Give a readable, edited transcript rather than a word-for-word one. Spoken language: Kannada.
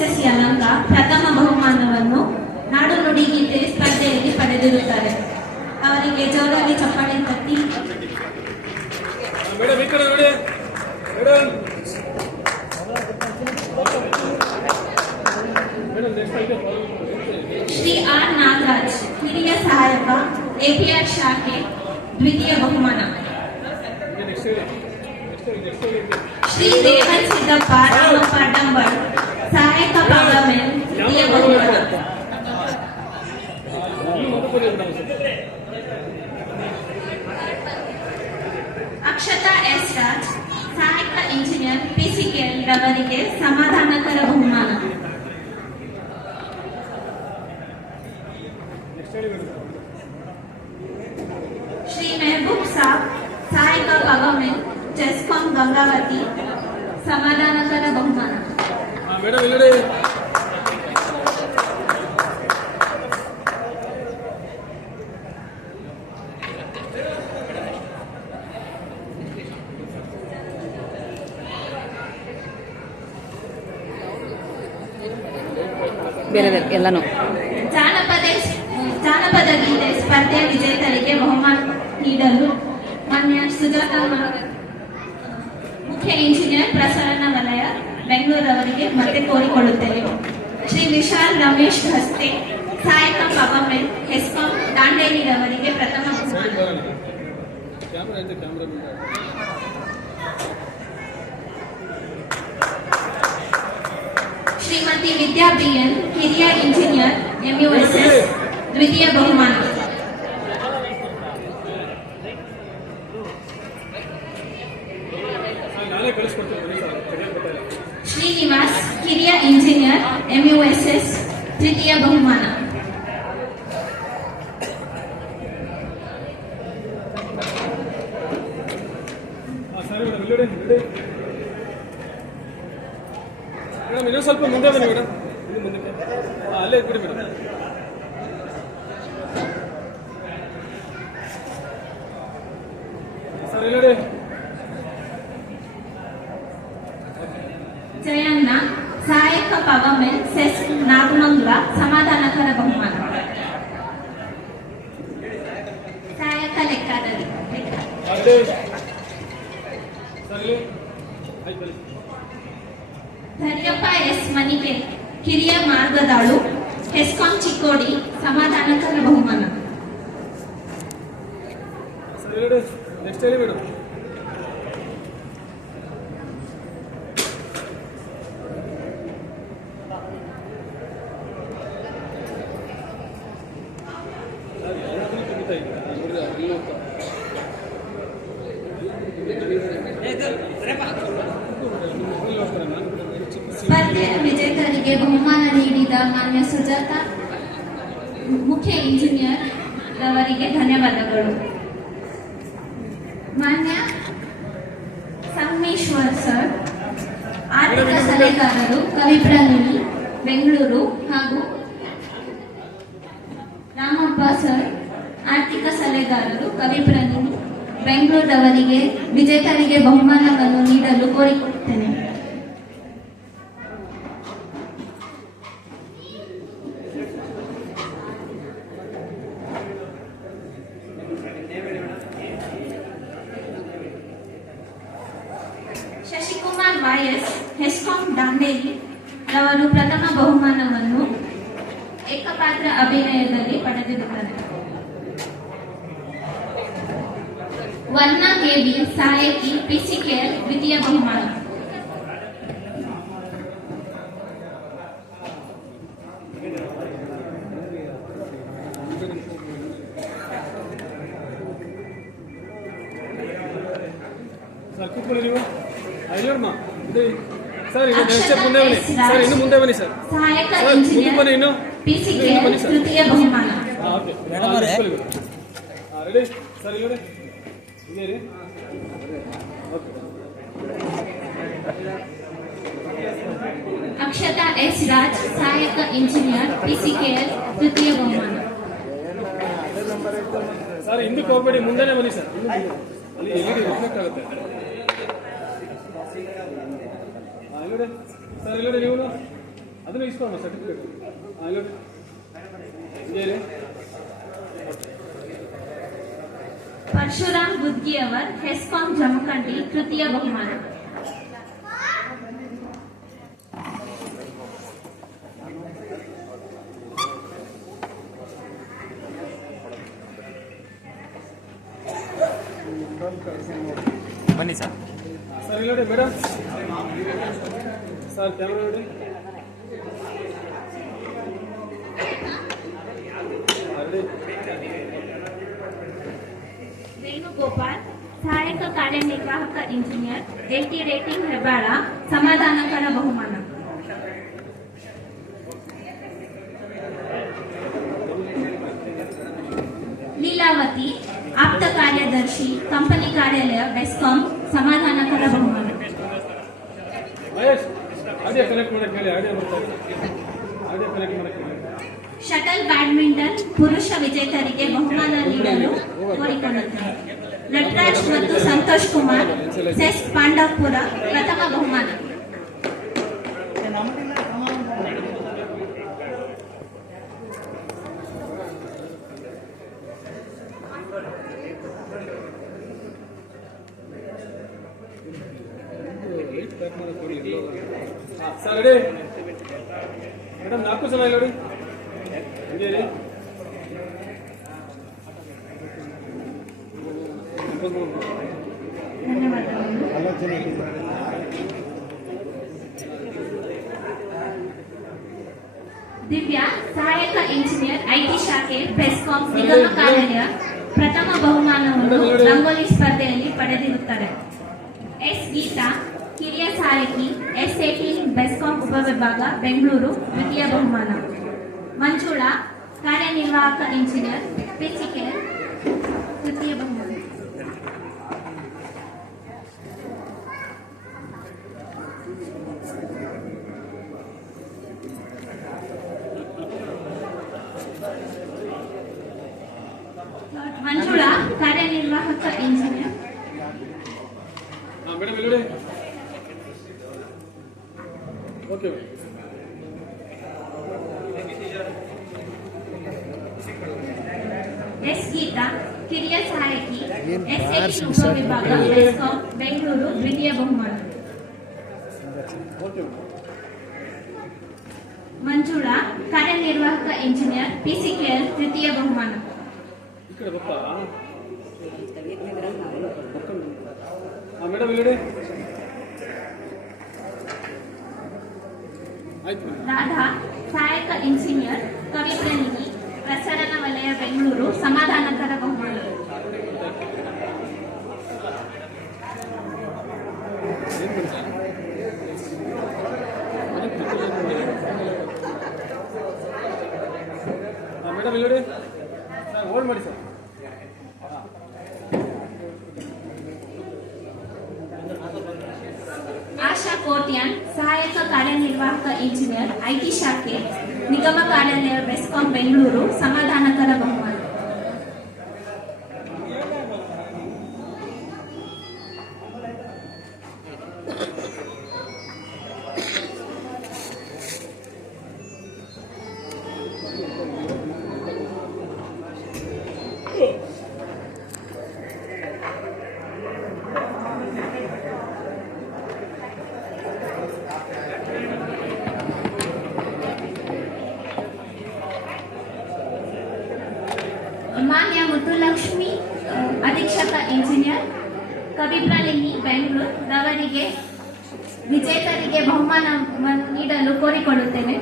MUSS ಯಲಹಂಕ ಪ್ರಥಮ ಬಹುಮಾನವನ್ನು ನಾಡು ನುಡಿ ಗೀತೆ ಸ್ಪರ್ಧೆಯಲ್ಲಿ ಪಡೆದಿರುತ್ತಾರೆ. ಅವರಿಗೆ ಜೋರಾಗಿ ಚಪ್ಪಾಳೆ ತಟ್ಟಿ. ಶ್ರೀ ಆರ್ ನಾಗರಾಜ್, ಹಿರಿಯ ಸಹಾಯಕ, APR ಶಾಖೆ, ದ್ವಿತೀಯ ಬಹುಮಾನ. ಶ್ರೀ ರೇವಣ್ ಸಿದ್ದಪ್ಪ ರಾಮಪ್ಪ ಡಂಬಳ್, ಸಹಾಯಕ ಪಾರ್ಲಮೆಂಟ್, ದ್ವಿತೀಯ ಬಹುಮಾನ. ಅಕ್ಷತಾ ಎಸ್ ರಾಜ್, ಸಹಾಯಕ ಇಂಜಿನಿಯರ್, PCKL ರವರಿಗೆ ಸಮಾಧಾನಕರ ಬಹುಮಾನ. ಶ್ರೀ ಮೆಹಬೂಬ್ ಸಾಬ್, ಸಹಾಯಕ ಗವರ್ಮೆಂಟ್, ಚೆಸ್ಕಾಂ ಗಂಗಾವತಿ, ಸಮಾಧಾನಕರ ಬಹುಮಾನ. ಬೇರೆ ಬೇರೆ ಎಲ್ಲನೂ. ಜಾನಪದ ಗೀತೆ ಸ್ಪರ್ಧೆ ವಿಜೇತರಿಗೆ ಬಹುಮಾನ ನೀಡಲು ಮಾನ್ಯ ಸುಜಾತ ಮುಖ್ಯ ಇಂಜಿನಿಯರ್, ಪ್ರಸರಣ ವಲಯ, ಬೆಂಗಳೂರವರಿಗೆ ಮತ್ತೆ ಕೋರಿಕೊಳ್ಳುತ್ತೇವೆ. ಶ್ರೀ ವಿಶಾಲ್ ರಮೇಶ್ ಹಸ್ತೆ, ಸಹಾಯಕ ಗವರ್ಮೆಂಟ್, ಹೆಸ್ಕಾಂ ದಾಂಡೇಲಿರವರಿಗೆ ಪ್ರಥಮ ಬಹುಮಾನ. ಶ್ರೀಮತಿ ವಿದ್ಯಾ BN, ಹಿರಿಯ ಇಂಜಿನಿಯರ್, MUSS, ದ್ವಿತೀಯ ಬಹುಮಾನ. ಶ್ರೀನಿವಾಸ್, ಹಿರಿಯ ಇಂಜಿನಿಯರ್, MUSS, ತೃತೀಯ ಬಹುಮಾನ. ಇನ್ನೊಂದು ಸ್ವಲ್ಪ ಮುಂದೆ ಬನ್ನಿ ಮೇಡಮ್, ಮುಂದಕ್ಕೆ ಅಲ್ಲೇ ಬಿಡಿ ಮೇಡಮ್. ಸರ್ ಇಲ್ಲಿ ಜಯಣ್ಣ, ಸಹಾಯಕ ಗವರ್ಮೆಂಟ್, ಸೆಸ್ ನಾಗಮಂಗಲ, ಸಮಾಧಾನಕರ ಬಹುಮಾನ. ಸಹಾಯಕ ಲೆಕ್ಕದಲ್ಲಿ ಧರ್ಯಪ್ಪ ಎಸ್ ಮನಿಕೆ, ಹಿರಿಯ ಮಾರ್ಗದಾಳು, ಹೆಸ್ಕಾಂ ಚಿಕ್ಕೋಡಿ, ಸಮಾಧಾನಕರ ಬಹುಮಾನ. ನೆಕ್ಸ್ಟ್ ಹೇಳಿ ಮೇಡಮ್. ಸ್ಪರ್ಧೆಯ ವಿಜೇತರಿಗೆ ಬಹುಮಾನ ನೀಡಿದ ಮಾನ್ಯ ಸುಜಾತ ಮುಖ್ಯ ಇಂಜಿನಿಯರ್ ರವರಿಗೆ ಧನ್ಯವಾದಗಳು. ಮಾನ್ಯ ಸಂಗಮೇಶ್ವರ್ ಸರ್, ಆರ್ಥಿಕ ಸಲಹೆಗಾರರು, ಕವಿಪ್ರಣಿನಿ, ಬೆಂಗಳೂರು, ಹಾಗೂ ರಾಮಪ್ಪ ಸರ್, ಆರ್ಥಿಕ ಸಲಹೆಗಾರರು, ಕವಿಪ್ರಣಿನಿ, ಬೆಂಗಳೂರವರಿಗೆ ವಿಜೇತರಿಗೆ ಬಹುಮಾನವನ್ನು ನೀಡಲು ಕೋರಿಕೊಳ್ಳುತ್ತೇನೆ. ಶಶಿಕುಮಾರ್ YS, ಹೆಸ್ಕಾಂ ದಾಂಡೇಲಿ ರವರು ಪ್ರಥಮ ಬಹುಮಾನವನ್ನು ಏಕಪಾತ್ರ ಅಭಿನಯದಲ್ಲಿ ಪಡೆದಿರುತ್ತಾರೆ. ವರ್ಣ KB, ಸಹಾಯಕಿ, PCKL, ದ್ವಿತೀಯ ಬಹುಮಾನ. ಸರ್ ಕೂತ್ಕೊಳ್ಳಿ ನೀವು. ಸರ್ ಮುಂದೆ ಬನ್ನಿ ಸರ್, ಇನ್ನು ಮುಂದೆ ಬನ್ನಿ ಸರ್. ಸಹಾಯಕ ಮುಂದೆ ಬನ್ನಿ ಇನ್ನು. PCKL, ತೃತೀಯ ಬಹುಮಾನ. ರೆಡಿ ಸರ್, ಇಲ್ಲಿ ಇದೆ ರೀ. ಅಕ್ಷತಾ ಎಸ್ ರಾಜ್, ಸಹಾಯಕ ಇಂಜಿನಿಯರ್, PCKL, ತೃತೀಯ ಬಹುಮಾನ. ಸರ್ ಹಿಂದಕ್ಕೆ ಹೋಗ್ಬೇಡಿ, ಮುಂದೆನೆ ಬನ್ನಿ ಸರ್. ಅಲ್ಲಿ LED ರಿಫ್ಲೆಕ್ಟ್ ಆಗುತ್ತೆ. ಸರ್ ಇಲ್ಲಿ ನೀವು ಅದನ್ನು ಇಸ್ಕೊಮ್ಮ ಸರ್ಟಿಫಿಕೇಟ್ ಅಲ್ಲಿ ಇದೆ ಪರಶುರಾಮ್ ಗುದ್ಗಿಯವರ್ ಹೆಸ್ಕಾಂ ಜಮಖಂಡಿ ತೃತೀಯ ಬಹುಮಾನ. ಬನ್ನಿ ಸರ್. ಸರ್ ಇಲ್ಲಿ ನೋಡಿ ಮೇಡಮ್, ಸರ್ ಕ್ಯಾಮ್ರಾ ನೋಡಿ. ವೇಣುಗೋಪಾಲ್ ಸಹಾಯಕ ಕಾರ್ಯನಿರ್ವಾಹಕ ಇಂಜಿನಿಯರ್ LT ರೇಟಿಂಗ್ ಹೆಬ್ಬಾಳ ಸಮಾಧಾನಕರ ಬಹುಮಾನ. ಲೀಲಾವತಿ ಆಪ್ತ ಕಾರ್ಯದರ್ಶಿ ಕಂಪನಿ ಕಾರ್ಯಾಲಯ ಬೆಸ್ಕಾಂ ಸಮಾಧಾನಕರ ಬಹುಮಾನ. ಮಹೇಶ್ ಆಡಿಯೋ ಕನೆಕ್ಟ್ ಮಾಡಕ್ಕೆ ಹೇಳಿ, ಆಡಿಯೋ ಬರ್ತಾ ಇದೆ, ಆಡಿಯೋ ಕನೆಕ್ಟ್ ಮಾಡಕ್ಕೆ ಹೇಳಿ. ಶಟಲ್ ಬ್ಯಾಡ್ಮಿಂಟನ್ ಪುರುಷ ವಿಜೇತರಿಗೆ ಬಹುಮಾನ ನೀಡಲು ಕೋರಿಕೊಳ್ಳುತ್ತೇನೆ. ನಟರಾಜ್ ಮತ್ತು ಸಂತೋಷ್ ಕುಮಾರ್ ಸೆಸ್ ಪಾಂಡವಪುರ ಪ್ರಥಮ ಬಹುಮಾನ. ಸರ್ ರೆಡಿ ಮೇಡಮ್, 4 ಜನ ಇಲ್ಲಿ ನೋಡಿ. ಹಿಂಗೆ ರೀ. ದಿವ್ಯಾ ಸಹಾಯಕ ಇಂಜಿನಿಯರ್ IT ಶಾಖೆ ಬೆಸ್ಕಾಂ ನಿಗಮ ಕಾರ್ಯಾಲಯ ಪ್ರಥಮ ಬಹುಮಾನವನ್ನು ರಂಗೋಲಿ ಸ್ಪರ್ಧೆಯಲ್ಲಿ ಪಡೆದಿರುತ್ತಾರೆ. S ಗೀತಾ ಕಿರಿಯ ಸಹಾಯಕಿ S18 ಬೆಸ್ಕಾಂ ಉಪವಿಭಾಗ ಬೆಂಗಳೂರು ದ್ವಿತೀಯ ಬಹುಮಾನ. ಮಂಜುಳಾ ಕಾರ್ಯನಿರ್ವಾಹಕ ಇಂಜಿನಿಯರ್ PCK ತೃತೀಯ ಬಹುಮಾನ. ಮಂಜುಳಾ ಕಾರ್ಯನಿರ್ವಾಹಕ ಇಂಜಿನಿಯರ್. ಮೇಡಮ್ ಇಲ್ಲಿ ನೋಡಿ. ಓಕೆ S ಗೀತಾ ಕಿರಿಯ ಸಹಾಯಕಿ S18 ಉಪವಿಭಾಗ ಬೆಸ್ಕಾಂ ಬೆಂಗಳೂರು ದ್ವಿತೀಯ ಬಹುಮಾನ. ಓಕೆ ಮಂಜುಳಾ ಕಾರ್ಯನಿರ್ವಾಹಕ ಇಂಜಿನಿಯರ್ PCKL ತೃತೀಯ ಬಹುಮಾನ. ಈ ಕಡೆ ಗೊತ್ತಾ? ಮೇಡಮ್ ಇಲ್ಲಿ ನೋಡಿ. ಆಯ್ತು. ರಾಧಾ ಸಹಾಯಕ ಇಂಜಿನಿಯರ್ ಕವಿಪ್ರನಿಧಿ ಪ್ರಸರಣ ವಲಯ ಬೆಂಗಳೂರು ಸಮಾಧಾನಕರ ಬಹುಮಾನ. ಮೇಡಮ್ ಇಲ್ಲಿ ನೋಡಿ. ಹೋಲ್ಡ್ ಮಾಡಿ ಸರ್. ಆಶಾ ಕೋಟ್ಯಾನ್ ಸಹಾಯಕ ಕಾರ್ಯನಿರ್ವಾಹಕ ಇಂಜಿನಿಯರ್ IT ಶಾಖೆ ನಿಗಮ ಕಾರ್ಯಾಲಯ ಬೆಸ್ಕಾಂ ಬೆಂಗಳೂರು ಸಮಾಧಾನಕರ ಬಹುಮಾನ. ಮಾನ್ಯ ಮುತ್ತುಲಕ್ಷ್ಮಿ ಅಧೀಕ್ಷಕ ಇಂಜಿನಿಯರ್ ಕವಿಪ್ರಲಿನಿ ಬೆಂಗಳೂರು ರವರಿಗೆ ವಿಜೇತರಿಗೆ ಬಹುಮಾನವನ್ನು ನೀಡಲು ಕೋರಿಕೊಳ್ಳುತ್ತೇನೆ.